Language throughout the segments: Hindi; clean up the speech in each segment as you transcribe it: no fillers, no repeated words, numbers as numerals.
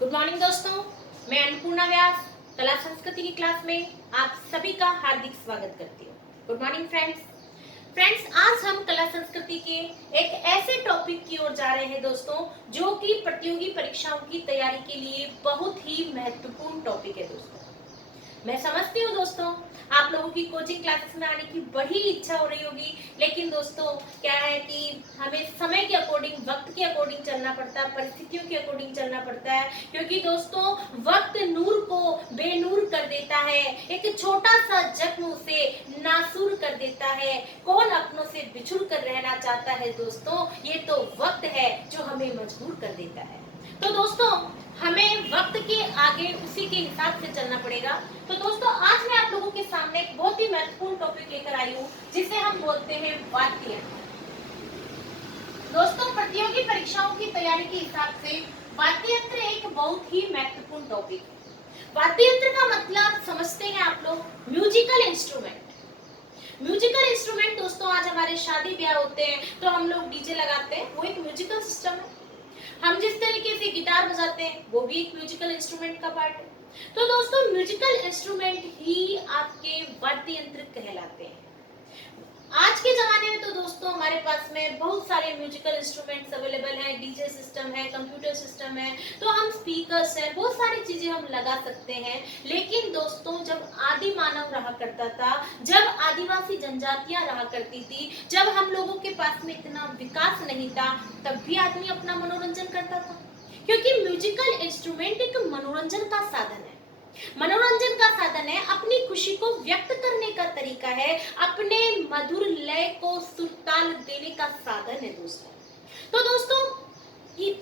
गुड मॉर्निंग दोस्तों, मैं अन्नपूर्णा व्यास कला संस्कृति की क्लास में आप सभी का हार्दिक स्वागत करती हूँ। गुड मॉर्निंग फ्रेंड्स, आज हम कला संस्कृति के एक ऐसे टॉपिक की ओर जा रहे हैं दोस्तों, जो कि प्रतियोगी परीक्षाओं की तैयारी के लिए बहुत ही महत्वपूर्ण टॉपिक है दोस्तों। मैं समझती हूँ दोस्तों, आप लोगों की कोचिंग क्लासेस में आने की बड़ी इच्छा हो रही होगी, लेकिन दोस्तों क्या है कि हमें समय के अकॉर्डिंग, वक्त के अकॉर्डिंग चलना पड़ता है, परिस्थितियों के अकॉर्डिंग चलना पड़ता है, क्योंकि दोस्तों वक्त नूर को बेनूर कर देता है, एक छोटा सा जख्म उसे नासूर कर देता है। कौन अपनों से बिछुड़ कर रहना चाहता है दोस्तों, ये तो वक्त है जो हमें मजबूर कर देता है। तो दोस्तों हमें वक्त के आगे उसी के हिसाब से चलना पड़ेगा। तो दोस्तों आज मैं आप लोगों के सामने एक बहुत ही महत्वपूर्ण टॉपिक लेकर आई हूँ, जिसे हम बोलते हैं वाद्य यंत्र। दोस्तों प्रतियोगी परीक्षाओं की तैयारी के हिसाब से वाद्य यंत्र एक बहुत ही महत्वपूर्ण टॉपिक है। वाद्य यंत्र का मतलब समझते हैं आप लोग, म्यूजिकल इंस्ट्रूमेंट। म्यूजिकल इंस्ट्रूमेंट दोस्तों, आज हमारे शादी ब्याह होते हैं तो हम लोग डीजे लगाते हैं, वो एक म्यूजिकल सिस्टम है। हम जिस तरीके से गिटार बजाते हैं वो भी एक म्यूजिकल इंस्ट्रूमेंट का पार्ट है। तो दोस्तों म्यूजिकल इंस्ट्रूमेंट ही आपके वाद्य यंत्र कहलाते हैं। आज के जमाने में तो दोस्तों हमारे पास में बहुत सारे म्यूजिकल इंस्ट्रूमेंट्स अवेलेबल हैं, डीजे सिस्टम है, कंप्यूटर सिस्टम है, तो हम स्पीकर्स है, बहुत सारी चीजें हम लगा सकते हैं। लेकिन दोस्तों जब आदि मानव रहा करता था, जब आदिवासी जनजातियां रहा करती थी, जब हम लोगों के पास में इतना विकास नहीं था, तब भी आदमी अपना मनोरंजन करता था, क्योंकि म्यूजिकल इंस्ट्रूमेंट एक मनोरंजन का साधन है। मनोरंजन का साधन है, अपनी खुशी को व्यक्त करने का तरीका है, अपने मधुर लय को सुरताल देने का साधन है दोस्तों। तो दोस्तों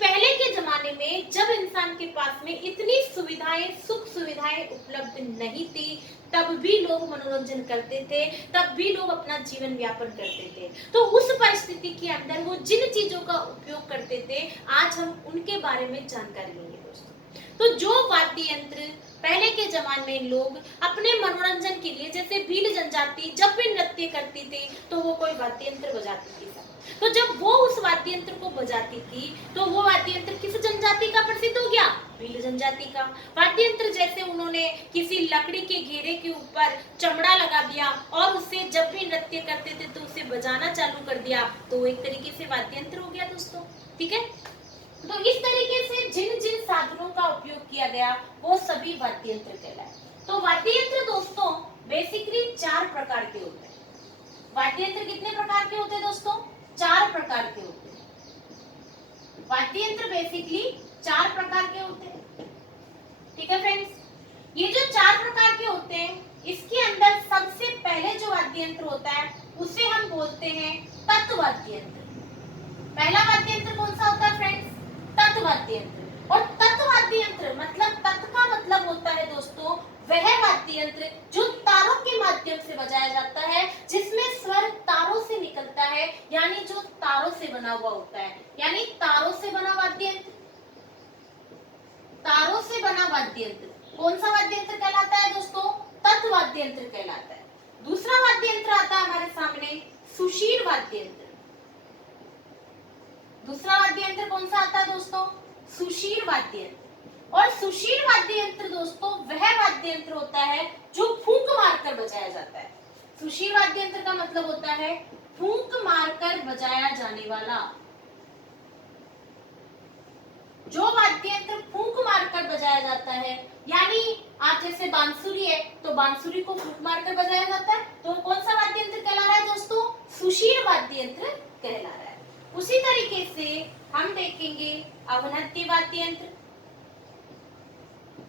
पहले के जमाने में जब इंसान के पास में इतनी सुविधाएं, सुख सुविधाएं उपलब्ध नहीं थी, तब भी लोग मनोरंजन करते थे, तब भी लोग अपना जीवन यापन करते थे। तो उस परिस्थिति के अंदर वो जिन चीजों का उपयोग करते थे, आज हम उनके बारे में जानकारी लेंगे दोस्तों। तो जो वाद्य यंत्र पहले के जमाने में लोग अपने मनोरंजन के लिए, जैसे भील जनजाति जब भी नृत्य करती थी तो वो कोई वाद्य यंत्र बजाती थी, तो जब वो उस वाद्य यंत्र को बजाती थी तो वो वाद्य यंत्र किस जनजाति का प्रसिद्ध हो गया? भील जनजाति का। वाद्य यंत्र जैसे उन्होंने किसी लकड़ी के घेरे के ऊपर चमड़ा लगा दिया और उससे जब भी नृत्य करते थे तो उसे बजाना चालू कर दिया, तो एक तरीके से वाद्य यंत्र हो गया दोस्तों। ठीक है, तो इस तरीके से जिन जिन साधनों का उपयोग किया गया वो सभी वाद्य यंत्र कहलाए। तो वाद्य यंत्र दोस्तों बेसिकली 4 प्रकार के होते हैं। वाद्य यंत्र कितने प्रकार के होते हैं दोस्तों? 4 प्रकार के होते हैं। वाद्य यंत्र बेसिकली 4 प्रकार के होते हैं। ठीक है फ्रेंड्स, ये जो 4 प्रकार के होते हैं, इसके अंदर सबसे पहले जो वाद्य यंत्र होता है उसे हम बोलते हैं तत्वाद्य यंत्र। पहला वाद्य यंत्र कौन सा होता है फ्रेंड्स? तत्वाद्य यंत्र। और तत्वाद्य यंत्र मतलब, तत् का मतलब होता है दोस्तों वह वाद्य यंत्र जो तारों के माध्यम से बजाया जाता है, जिसमें स्वर तारों से निकलता है, यानी जो तारों से बना हुआ होता है, यानी तारों से बना वाद्य यंत्र। तारों से बना वाद्य यंत्र कौन सा वाद्य यंत्र कहलाता है दोस्तों? तत्वाद्य यंत्र कहलाता है। दूसरा वाद्य यंत्र आता है हमारे सामने सुषीर वाद्य यंत्र। दूसरा वाद्य यंत्र कौन सा आता है दोस्तों? सुषीर वाद्य यंत्र। और सुषीर वाद्य यंत्र दोस्तों वह वाद्य यंत्र होता है जो फूंक मारकर बजाया जाता है। सुषीर वाद्य यंत्र का मतलब होता है फूंक मारकर बजाया जाने वाला। जो वाद्य यंत्र फूंक मारकर बजाया जाता है, यानी आप जैसे बांसुरी है तो बांसुरी को फूंक मारकर बजाया जाता है, तो कौन सा वाद्य यंत्र कहला रहा है दोस्तों? सुषीर वाद्य यंत्र कहला रहा है। उसी तरीके से हम देखेंगे अवनत्य वाद्य यंत्र।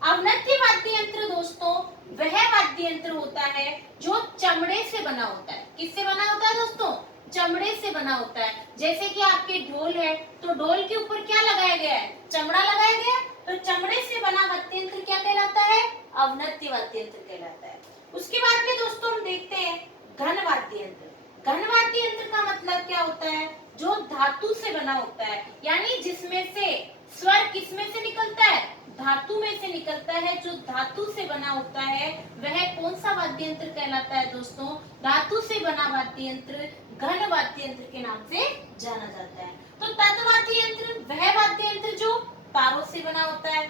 अवनत्य वाद्य यंत्र दोस्तों वह वाद्य यंत्र होता है जो चमड़े से बना होता है। किससे बना होता है दोस्तों? चमड़े से बना होता है। जैसे कि आपके ढोल है तो ढोल के ऊपर क्या लगाया गया है? चमड़ा लगाया गया है, तो चमड़े से बना वाद्य यंत्र क्या कहलाता है? अवनत्य वाद्य यंत्र कहलाता है। उसके बाद में दोस्तों हम देखते हैं घन वाद्य यंत्र। घन वाद्य यंत्र का मतलब क्या होता है? जो धातु से बना होता है, यानी जिसमें से स्वर किसमें से निकलता है? धातु में से निकलता है। जो धातु से बना होता है वह कौन सा वाद्य यंत्र कहलाता है दोस्तों? धातु से बना वाद्य यंत्र घन वाद्य यंत्र के नाम से जाना जाता है। तो तत्वाद्य यंत्र वह वाद्य यंत्र जो तारों से बना होता है।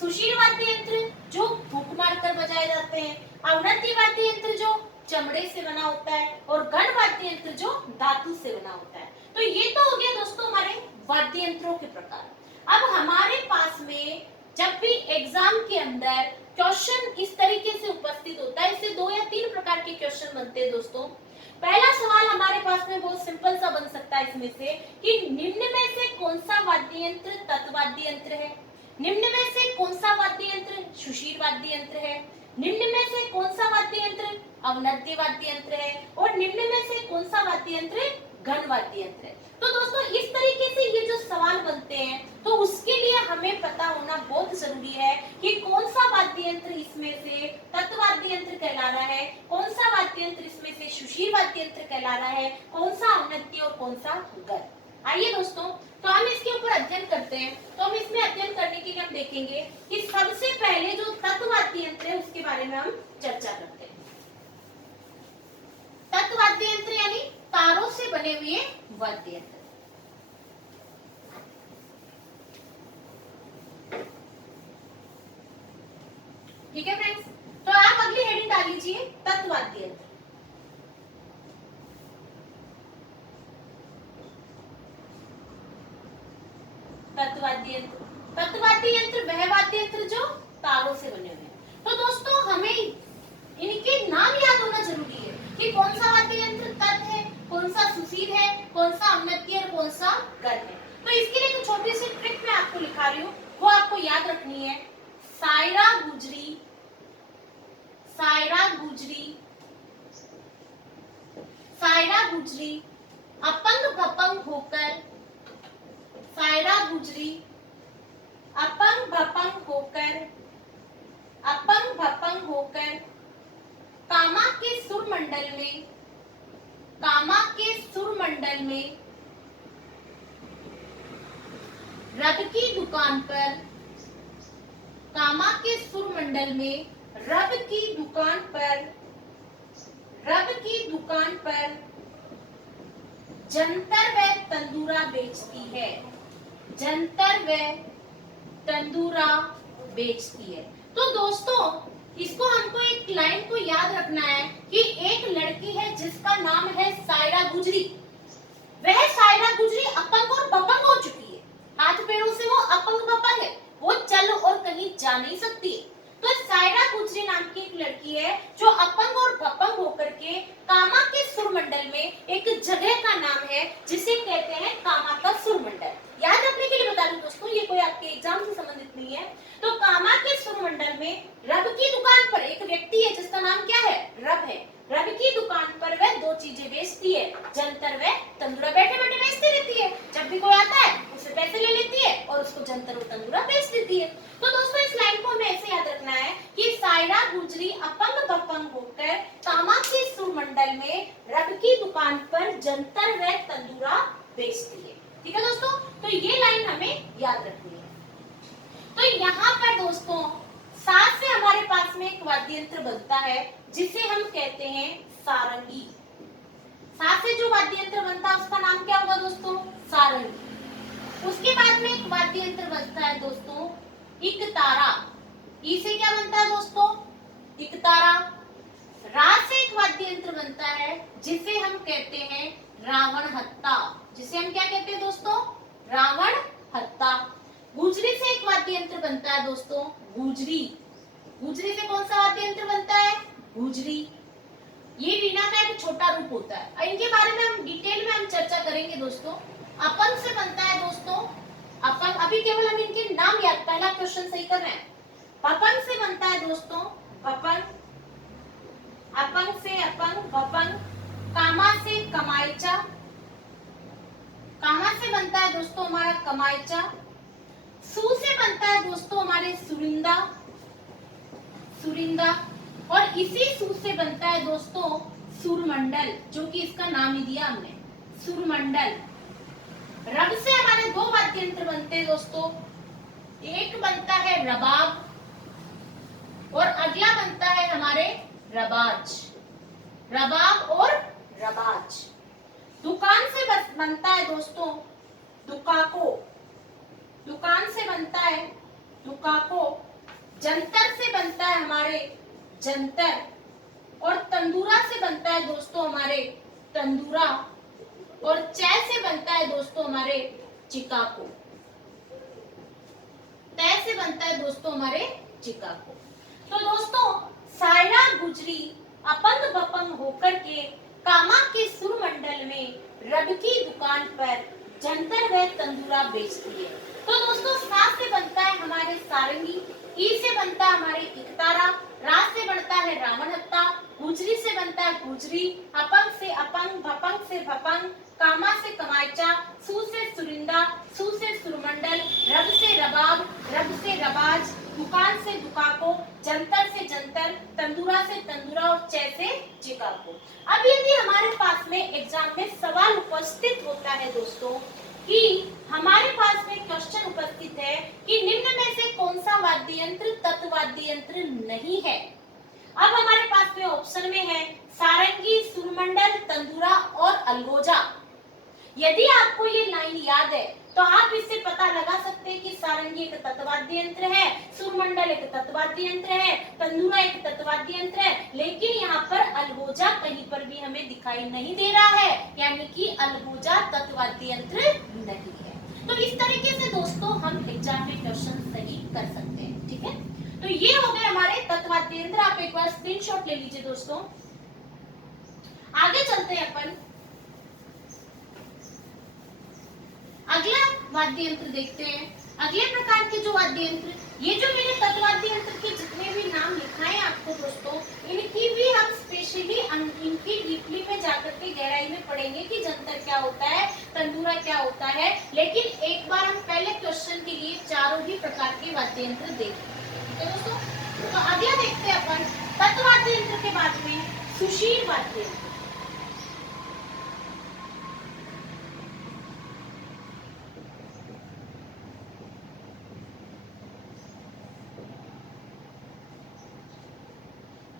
सुशील वाद्य यंत्र जो फूंक मारकर बजाए जाते हैं, अवनति वाद्य यंत्र जो चमड़े से बना होता है, और गण वाद्य यंत्र जो धातु से बना होता है। तो ये तो हो गया दोस्तों हमारे वाद्य यंत्रों के प्रकार। अब हमारे पास में जब भी एग्जाम के अंदर क्वेश्चन इस तरीके से उपस्थित होता है, इससे 2 या 3 प्रकार के क्वेश्चन बनते हैं दोस्तों। पहला सवाल हमारे पास में बहुत सिंपल सा बन सकता है इसमें से कि निम्न में से कौन सा वाद्य यंत्र तत्वाद्य यंत्र है, निम्न में से कौन सा वाद्य यंत्र सुशील वाद्य यंत्र है, निम्न में से कौन सा वाद्य यंत्र अवनद्य वाद्य यंत्र है, और निम्न में से कौन सा वाद्य यंत्र घन वाद्य यंत्र है। तो दोस्तों इस तरीके से ये जो सवाल बनते हैं, तो उसके लिए हमें पता होना बहुत जरूरी है कि कौन सा वाद्य यंत्र इसमें से तत्वाद्य यंत्र कहला रहा है, कौन सा वाद्य यंत्र इसमें से सुशील वाद्य यंत्र कहला रहा है, कौन सा अवनद्य और कौन सा घन। आइए दोस्तों, तो हम इसके ऊपर अध्ययन करते हैं। तो हम इसमें अध्ययन करने के लिए हम देखेंगे कि सबसे पहले जो तत्वाद्य यंत्र है उसके बारे में हम चर्चा करते हैं। तत्वाद्य यंत्र यानी तारों से बने हुए वाद्य यंत्र। ठीक है फ्रेंड्स, तो आप अगली हेडिंग डाल लीजिए तत्वाद्य यंत्र। तत्वाद्य यंत्र, तत्वाद्य यंत्र वह वाद्य यंत्र जो तारों से बने हुए हैं। तो दोस्तों हमें इनके नाम याद होना जरूरी है कि कौन सा वाद्य यंत्र तत् है, कौन सा सुशील है, कौन सा अवनद्य और कौन सा घन है। तो इसके लिए एक छोटी सी ट्रिक मैं आपको लिखा रही हूँ, वो आपको याद रखनी है। सायरा गुजरी, सायरा गुजरी, सायरा गुजरी अपंग भपंग होकर, सायरा गुजरी अपंग भपंग होकर, अपंग भपंग होकर कामा के सुर मंडल में, कामा के सुर मंडल में रब की दुकान पर, कामा के सुर मंडल में रब की दुकान पर, रब की दुकान पर जंतर व तंदूरा बेचती है, जंतर व तंदूरा बेचती है। तो दोस्तों इसको हमको एक लाइन को याद रखना है कि एक लड़की है जिसका नाम है सायरा गुजरी। वह सायरा गुजरी अपंग और भपंग हो चुकी है, हाथ पैरों से वो अपंग भपंग है, वो चल और कहीं जा नहीं सकती है। तो सायरा गुजरी नाम की एक लड़की है जो अपंग और भपंग होकर के कामा के सुरमंडल में एक जगह का नाम है जिसे कहते हैं कामा का सुरमंडल। याद रखने के लिए बता दूं दोस्तों, ये कोई आपके एग्जाम से संबंधित नहीं है। तो कामा के सुरमंडल में रब की दुकान पर एक व्यक्ति है जिसका नाम क्या है, रब है। रब की दुकान पर वह 2 चीजें बेचती है, जंतर व तंदूरा। बैठे बैठे बेचती रहती है, जब भी कोई आता है उससे पैसे ले लेती है और उसको जंतर और तंदूरा बेच देती है। तो दोस्तों इस लाइन को हमें ऐसे याद रखना है कि सायरा गुजरी अपंग भपंग होकर कामा के सुरमंडल में रब की दुकान पर जंतर व तंदूरा बेचती है। ठीक है दोस्तों, तो ये लाइन हमें याद रखनी है। तो यहाँ पर दोस्तों साथ से हमारे पास में एक वाद्य यंत्र बनता है जिसे हम कहते हैं सारंगी। साथ से जो वाद्य यंत्र बनता है उसका नाम क्या होगा दोस्तों, सारंगी। उसके बाद में एक वाद्य यंत्र बनता है दोस्तों इकतारा। ई से क्या बनता है दोस्तों, इकतारा। रा से एक वाद्य यंत्र बनता है जिसे हम कहते हैं रावण हत्ता। जिसे हम क्या कहते हैं दोस्तों, रावण हत्ता। गुजरी से एक वाद्य यंत्र बनता है दोस्तों गुजरी। गुजरी से कौन सा वाद्य यंत्र बनता है, गुजरी। ये वीणा का एक छोटा रूप होता है, इनके बारे में हम डिटेल में हम चर्चा करेंगे दोस्तों। अपंग से बनता है दोस्तों, अपंग। अभी केवल हम इनके नाम याद, पहला क्वेश्चन सही कर रहे हैं। अपंग से बनता है दोस्तों अपंग, अपंग से अपंग भपंग। कामा से कमाईचा, कामा से बनता है दोस्तों हमारा कमाईचा। सु से बनता है दोस्तों हमारे सुरिंदा, सुरिंदा। और इसी सु से बनता है दोस्तों सुरमंडल, जो कि इसका नाम ही दिया हमने, सुरमंडल। रब से हमारे 2 वाद्य यंत्र बनते हैं दोस्तों, एक बनता है रबाब और अगला बनता है हमारे रबाज। रबाब और रबाज। दुकान से बनता है दोस्तों दुकाको, दुकान से बनता है दुकाको। जंतर से बनता है हमारे जंतर, और तंदूरा से बनता है दोस्तों हमारे तंदूरा, और चै से बनता है दोस्तों हमारे चिकाको। तय से बनता है दोस्तों हमारे चिकाको। तो दोस्तों सायरा गुजरी अपंग बपंग होकर के कामा के सुरमंडल में रब की दुकान पर जंतर व तंदूरा बेचती है। तो दोस्तों सा से बनता है हमारे सारंगी, ई से बनता है हमारे इकतारा, रा से बनता है रावण हत्ता, गुजरी से बनता है गुजरी, अपंग से अपंग, भपंग से भपंग, कामा से कमायचा, सु से सुरिंदा, सु से सुरमंडल, रब से रबाब, रब से रबाज, दुकान से दुकाको, जंतर से जंतर, तंदूरा से तंदूरा और चै से चिकाको। अब यदि हमारे पास में एग्जाम में सवाल उपस्थित होता है दोस्तों कि हमारे पास में क्वेश्चन उपस्थित है कि निम्न में से कौन सा वाद्य यंत्र तत्वाद्य यंत्र नहीं है। अब हमारे पास में ऑप्शन में है सारंगी, सुरमंडल, तंदूरा और अलगोजा। यदि आपको ये लाइन याद है तो आप इससे पता लगा सकते हैं कि सारंगी एक तत्वाद्य यंत्र है, सुरमंडल एक तत्वाद्य यंत्र है, तंदूरा एक तत्वाद्य यंत्र है, लेकिन यहाँ पर अलगोजा कहीं पर भी हमें दिखाई नहीं दे रहा है, यानी कि अलगोजा तत्वाद्य यंत्र नहीं है। तो इस तरीके से दोस्तों हम एग्जाम में क्वेश्चन सही कर सकते हैं। ठीक है, तो ये हो गए हमारे तत्वाद्य यंत्र। आप एक बार स्क्रीनशॉट ले लीजिए दोस्तों। आगे चलते हैं अपन, अगला वाद्य यंत्र देखते हैं। अगले प्रकार के जो वाद्य यंत्र, ये जो मैंने तत्वाद्य यंत्र के जितने भी नाम लिखाए आपको दोस्तों, इनकी भी हम स्पेशली इनकी डीपली में जाकर के गहराई में पढ़ेंगे कि जंतर क्या होता है, तंदूरा क्या होता है। लेकिन एक बार हम पहले क्वेश्चन के लिए चारों ही प्रकार के वाद्य यंत्र देखेंगे दोस्तों। तो अगला देखते हैं अपन तत्वाद्य यंत्र के बाद में सुशील वाद्य यंत्र।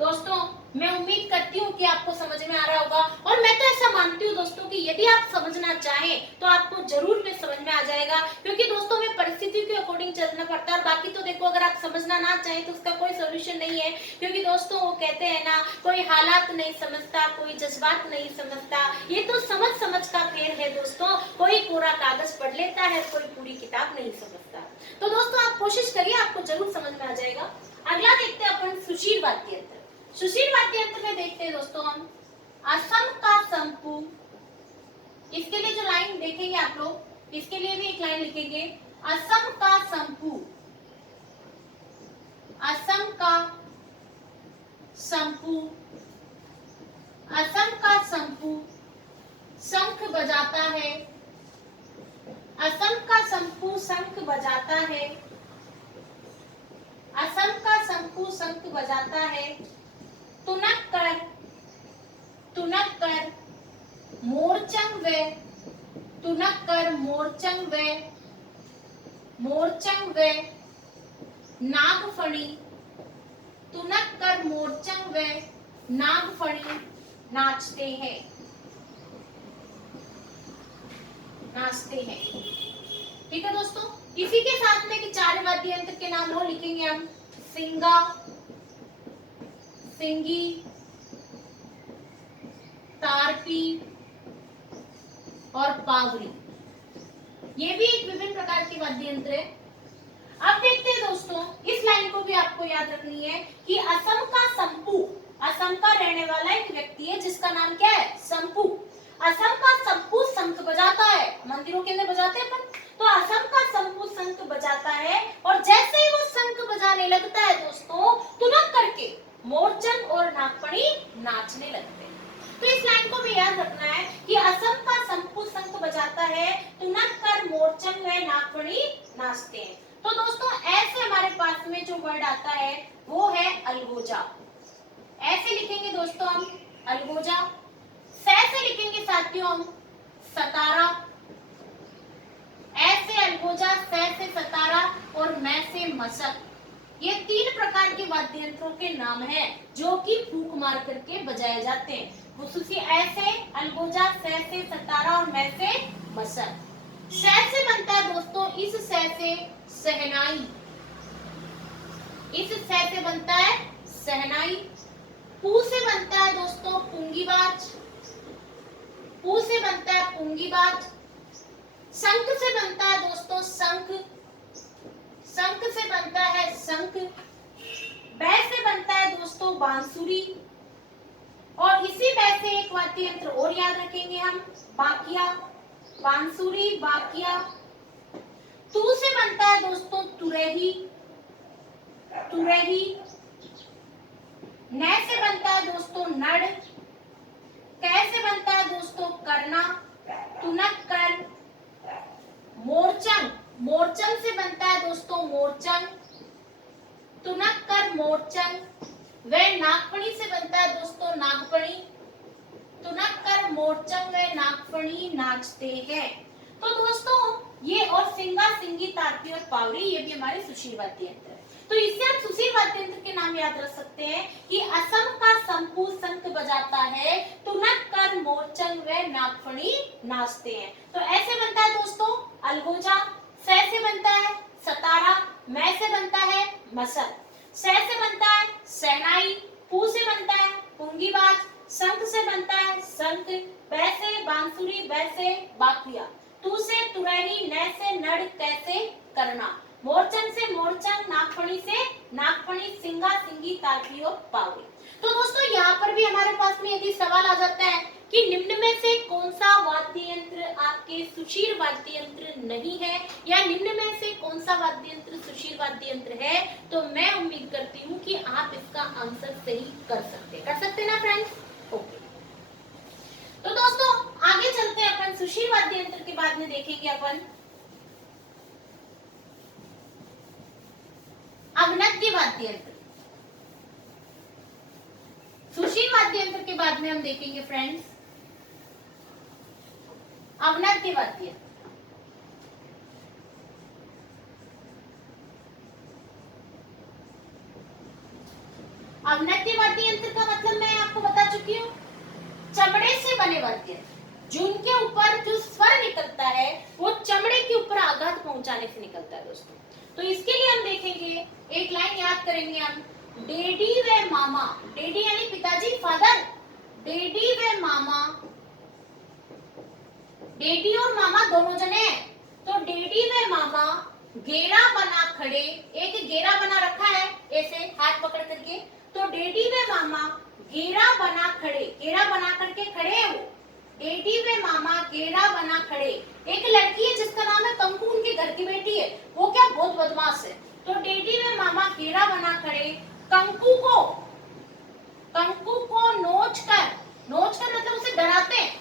दोस्तों मैं उम्मीद करती हूँ कि आपको समझ में आ रहा होगा, और मैं तो ऐसा मानती हूँ दोस्तों कि यदि आप समझना चाहें तो आपको जरूर में समझ में आ जाएगा, क्योंकि दोस्तों में परिस्थिति के अकॉर्डिंग चलना पड़ता है। बाकी तो देखो अगर आप समझना ना चाहें तो उसका कोई सोल्यूशन नहीं है, क्योंकि दोस्तों वो कहते हैं ना, कोई हालात नहीं समझता, कोई जज्बात नहीं समझता, ये तो समझ समझ का खेल है दोस्तों। कोई कोरा कागज पढ़ लेता है, कोई पूरी किताब नहीं समझता। तो दोस्तों आप कोशिश करिए, आपको जरूर समझ में आ जाएगा। अगला देखते हैं अपन सुशील वाद्य यंत्र। सुशील वाद्य यंत्र में देखते हैं दोस्तों हम असम का संपू। इसके लिए जो लाइन देखेंगे आप लोग, इसके लिए भी एक लाइन लिखेंगे, असम का संपू, असम का संपू, असम का संपू शंख बजाता है, असम का संपू शंख बजाता है, असम का संपू शंख बजाता है, तुनक कर मोरचंग वे, तुनक कर मोरचंग वे, मोरचंग वे नागफणी, तुनक कर मोरचंग वे नागफणी नाचते हैं, नाचते हैं। ठीक है दोस्तों, इसी के साथ में कि चार वाद्य यंत्र के नाम और लिखेंगे हम, सिंगा, सिंगी, तारपी और पावरी। ये भी एक विभिन्न प्रकार के वाद्य यंत्र है। अब देखते हैं दोस्तों, इस लाइन को भी आपको याद रखनी है कि असम का संपू, असम का रहने वाला एक व्यक्ति है जिसका नाम क्या है, संपू। असम का संपू शंख बजाता है, मंदिरों के अंदर बजाते हैं अपन, तो असम का संपू शंख बजाता है, और जैसे ही वो शंख बजाने लगता है दोस्तों, तुरंत करके मोरचंग और नागफणी नाचने लगते हैं। तो इस लाइन को भी याद रखना है कि असम का संपू शंख बजाता है, तुनक कर मोरचंग व नागफणी नाचते हैं। तो दोस्तों ऐसे हमारे पास में जो वर्ड आता है वो है अलगोजा। ऐसे लिखेंगे दोस्तों हम अलगोजा। सै से लिखेंगे साथियों हम सतारा, ऐसे अलगोजा, सै से सतारा और मैं से मशक। ये तीन प्रकार के वाद्य यंत्रों के नाम हैं जो कि फूंक मार करके बजाए जाते हैं। खुसूसी ऐसे, अलगोजा, सै से सतारा और मैं से मशक। सै से बनता है दोस्तों, इस सै से सहनाई, इस स से बनता है सहनाई। पू से बनता है दोस्तों पुंगीबाज, पू से बनता है पुंगीबाज। शंख से बनता है दोस्तों शंख, शंख से बनता है शंख। बै से बनता है दोस्तों बांसुरी, और इसी बै से एक वाद्य यंत्र और याद रखेंगे हम, बाकिया, बांसुरी, बाकिया। तू से बनता है दोस्तों तुरही, तुरही। नै से बनता है दोस्तों नड़। कै से बनता है दोस्तों करना, तुनक्कर। मोरचंग, मोरचंग से बनता है दोस्तों मोरचंग, तुनक्कर, मोरचंग। व नागफणी से बनता है दोस्तों नागफणी, तुनक्कर, मोरचंग व नागफणी नाचते हैं। तो दोस्तों ये और सिंगा, सिंगी, तारपी और पावरी ये भी हमारे सुशील वाद्य यंत्र है। तो इससे हम सुशील वाद्य यंत्र के नाम याद रख सकते हैं कि असम का शंकु शंख बजाता है, तुनक्कर, मोरचंग व नागफणी नाचते हैं। तो ऐसे बनता है दोस्तों अलगोजा। स से बनता है सतारा, मै से बनता है मसल। स से बनता है सहनाई, पू से बनता है पुंगीबाज, शंख से बनता है शंख, बै से बांसुरी, बै से बाकिया, तू से तुरही, नै से नड़, कै से करना, मोरचंग से मोरचंग, नागफणी से नागफणी, सिंगा, सिंगी, तारपी और पावरी। तो दोस्तों यहाँ पर भी हमारे पास में यदि सवाल आ जाता है कि निम्न में से कौन सा वाद्य यंत्र आपके सुशील वाद्य यंत्र नहीं है, या निम्न में से कौन सा वाद्य यंत्र सुशील वाद्य यंत्र है, तो मैं उम्मीद करती हूँ कि आप इसका आंसर सही कर सकते ना फ्रेंड्स। ओके, तो दोस्तों आगे चलते हैं अपन सुशील वाद्य यंत्र के बाद में देखेंगे अपन अवनद्य वाद्य यंत्र। सुशील वाद्य यंत्र के बाद में हम देखेंगे फ्रेंड्स अवनद्य वाद्य यंत्र। अवनद्य वाद्य यंत्र का मतलब मैं आपको बता चुकी हूँ, चमड़े से बने वाद्य यंत्र जिनके ऊपर जो स्वर निकलता है वो चमड़े के ऊपर आघात पहुंचाने से निकलता है दोस्तों। तो इसके लिए हम देखेंगे, एक लाइन याद करेंगे हम, डेडी व मामा, डेडी यानी पिताजी, फादर, डेडी व मामा, डेडी और मामा दोनों जने हैं। तो डेडी व मामा घेरा बना खड़े, एक घेरा बना रखा है ऐसे हाथ पकड़ करके, तो डेडी व मामा घेरा बना खड़े, घेरा बना करके खड़े हैं वो, डेडी व मामा घेरा बना खड़े। एक लड़की है जिसका नाम है कंकु, उनके घर की बेटी है, वो क्या बहुत बदमाश है। तो डेडी व मामा घेरा बना खड़े, कंकु को नोच कर, नोच कर मतलब उसे डराते हैं,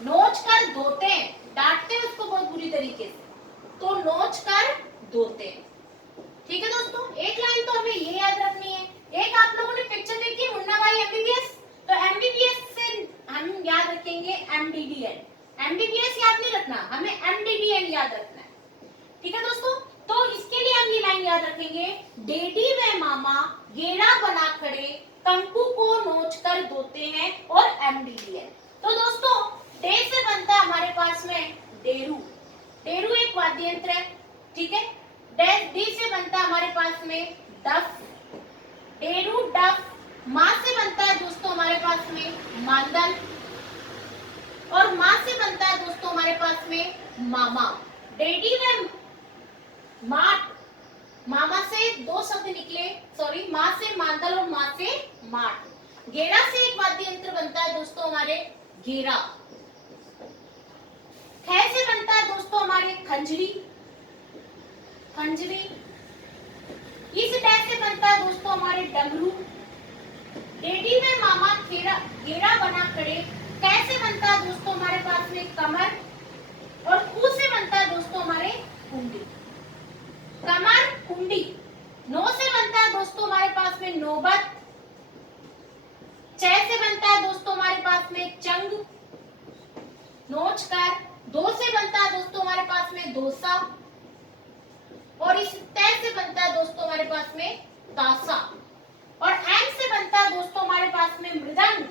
नोच कर धोते हैं, डांटते हैं उसको बहुत बुरी तरीके से, तो नोच कर धोते हैं। ठीक है दोस्तों, एक लाइन तो हमें ये याद रखनी है। एक आप लोगों ने पिक्चर देखी मुन्ना भाई एमबीबीएस, तो एमबीबीएस से हम याद रखेंगे एमडीडीएन, एमबीबीएस याद नहीं रखना, हमें एमडीडीएन याद रखना है। ठीक है दोस्तों, तो इसके लिए हम ये लाइन याद रखेंगे, डेडी व मामा घेरा बना खड़े, कंकु को नोच कर धोते हैं, और एमडीडीएन। तो दोस्तों डे से बनता है हमारे पास में डेरू, डेरू एक वाद्य यंत्र है, ठीक है। डी से बनता है हमारे पास में डफ, डेरू डफ। माँ से बनता है दोस्तों हमारे पास में मांदल, और माँ से बनता है दोस्तों हमारे पास में मामा। डेडी व माट, मामा से दो शब्द निकले, सॉरी, माँ से मांदल और माँ से माट। घेरा से एक वाद्य यंत्र बनता है दोस्तों हमारे घेरा। ख से बनता है दोस्तों हमारे खंजरी, खंजरी। इस डैश से बनता है दोस्तों हमारे डमरू। डेडी में मामा घेरा, घेरा बना खड़े। कैसे बनता है दोस्तों हमारे पास में कमर, और कू से बनता है दोस्तों हमारे कुंडी, कमर कुंडी। नो से बनता है दोस्तों हमारे पास में नौबत। च से बनता है दोस्तों हमारे पास में चंग, नोचकर। दो से बनता है दोस्तों हमारे पास में दोसा, और इस तय से बनता है दोस्तों हमारे पास में तासा, और एम से बनता है दोस्तों हमारे पास में मृदंग,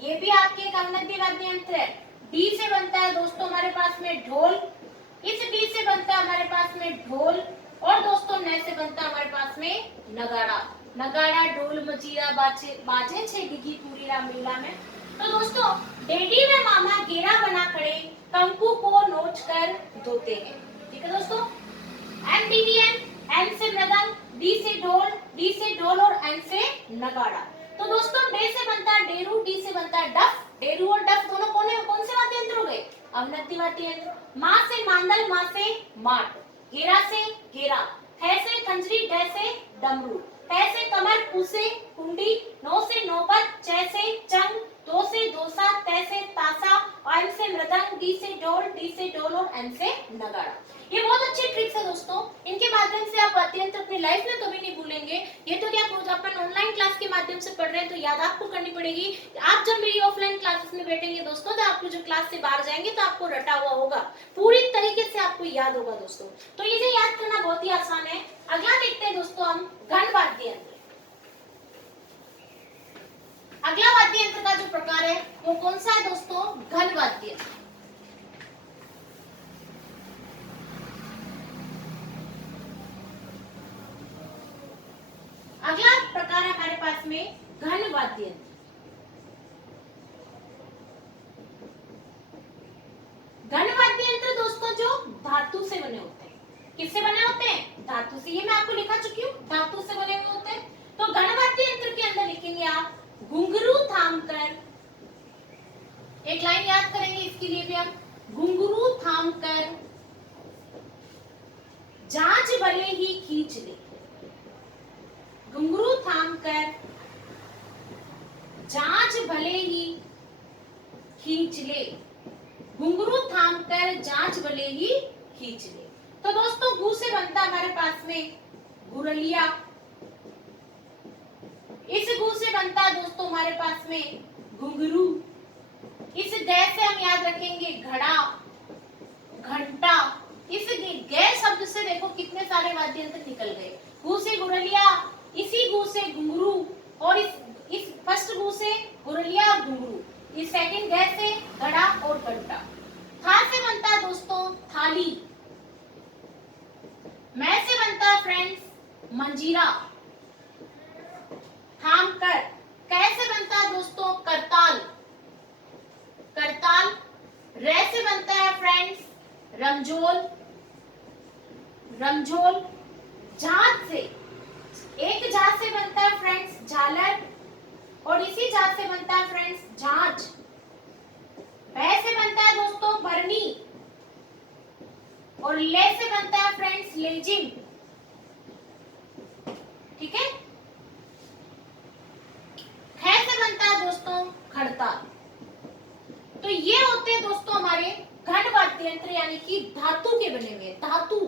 ये भी आपके एक अवनद्य वाद्य यंत्र है। डी से बनता है दोस्तों हमारे पास में ढोल, इस डी से बनता है हमारे पास में ढोल, और दोस्तों न से बनता है हमारे पास में नगाड़ा। नगाड़ा ढोल मजीरा बाजे बाजे छे डिगी पूरी रा मेला में। तो दोस्तों डेडी व मामा घेरा बना खड़े कंकु को नोच कर धोते हैं। ठीक है दोस्तों, एम एन से मृदंग, डी से ढोल और एन से नगाड़ा। तो दोस्तों डे से बनता है डेरू, डी से बनता है डफ। डेरू और डफ दोनों कौन से वाद्य यंत्र हो गए? अवनति वाद्य यंत्र। माँ से मांदल, माँ से माट, घेरा से घेरा, है से खंजरी, डे से डमरू, है से कमर, पू से कुंडी, नो से नौबत, च से चंग, दो से दोसा, ते से तासा, एम से मृदंग, डी से ढोल और एन से नगाड़ा। ये बहुत अच्छी ट्रिक्स है दोस्तों, इनके माध्यम से आप वाद्य यंत्र अपनी लाइफ में कभी नहीं भूलेंगे। ये तो क्या अपन ऑनलाइन क्लास के माध्यम से पढ़ रहे हैं तो याद आपको करनी पड़ेगी। आप जब मेरी ऑफलाइन क्लासेस में बैठेंगे दोस्तों तो आपको जो क्लास से बाहर जाएंगे तो आपको रटा हुआ होगा, पूरी तरीके से आपको याद होगा दोस्तों। तो इसे याद करना बहुत ही आसान है। अगला देखते हैं दोस्तों हम घन वाद्य यंत्र। अगला वाद्य यंत्र का जो प्रकार है वो कौन सा है दोस्तों? घन वाद्य यंत्र। अगला प्रकार है हमारे पास में घन वाद्य यंत्र। घन वाद्य यंत्र दोस्तों जो धातु से बने होते हैं। किससे बने होते हैं? धातु से। ये मैं आपको लिखा चुकी हूँ, धातु से बने हुए होते हैं। तो घन वाद्य यंत्र के अंदर लिखेंगे आप घुंघरू थामकर, एक लाइन याद करेंगे इसके लिए भी हम, घुंघरू थामकर जांच भले ही खींच ले। घुंघरू थामकर जांच भले ही खींच ले। घुंघरू थामकर जांच भले ही खींच ले। तो दोस्तों घू से बनता हमारे पास में घुरलिया। इस घू से बनता है दोस्तों हमारे पास में घुंघरू। इस गै से हम याद रखेंगे घड़ा, घंटा। इस गै शब्द से देखो कितने सारे वाद्य यंत्र निकल गए। घू से घुरलिया, इसी घू से घुंघरू, और इस फर्स्ट घू से घुरलिया और घुंघरू, इस सेकंड गै से घड़ा और घंटा। था से बनता है दोस्तों थाली। मैं से बनता है फ्रेंड्स मंजीरा। थाम कर। कै से बनता है दोस्तों करताल, करताल। रे से बनता है फ्रेंड्स रमझोल, रमझोल। झांझ से, एक झांझ से बनता है फ्रेंड्स झालर, और इसी झांझ से बनता है फ्रेंड्स झांझ। भै से बनता है दोस्तों भरनी, और ले से बनता है फ्रेंड्स लेजिम। ठीक है। ख से बनता है दोस्तों खड़ताल। तो ये होते हैं दोस्तों हमारे घन वाद्य यंत्र, यानी कि धातु के बने हुए। धातु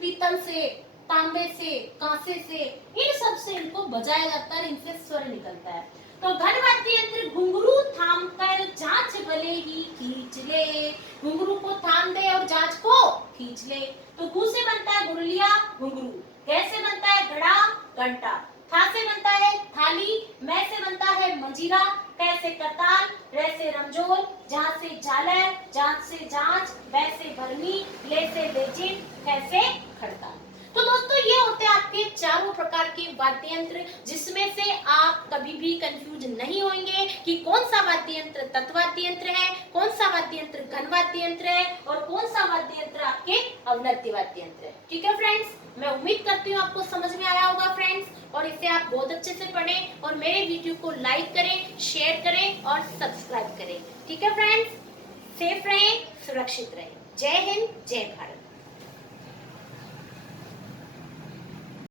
पीतल से, तांबे से, कांसे से, इन सब से इनको बजाया जाता है, इनसे स्वर निकलता है। तो घन वाद्य यंत्र घुंघरू थाम कर जांच भले ही खींच ले। घुंघरू को थाम दे और जांच को खींच ले। तो घू से बनता है गुरलिया घुंघरू, कै से बनता है घड़ा घंटा, था से बनता है थाली, मैं से बनता है मंजीरा, कै से करताल, रे से रमझोल, जहाँ से झालर, जांच से जांच, बै से भरनी, ले से लेजिम, कै से खड़ताल। तो दोस्तों ये होते हैं आपके चारों प्रकार के वाद्य यंत्र, जिसमें से आप कभी भी कंफ्यूज नहीं होंगे कि कौन सा वाद्य यंत्र तत्वाद्य यंत्र है, कौन सा वाद्य यंत्र घन वाद्य यंत्र है, और कौन सा वाद्य यंत्र आपके अवनति वाद्य यंत्र है। ठीक है फ्रेंड्स, मैं उम्मीद करती हूँ आपको समझ में आया होगा फ्रेंड्स, और इसे आप बहुत अच्छे से पढ़ें और मेरे वीडियो को लाइक करें, शेयर करें और सब्सक्राइब करें। ठीक है फ्रेंड्स, सेफ रहें, सुरक्षित रहें। जय हिंद, जय भारत।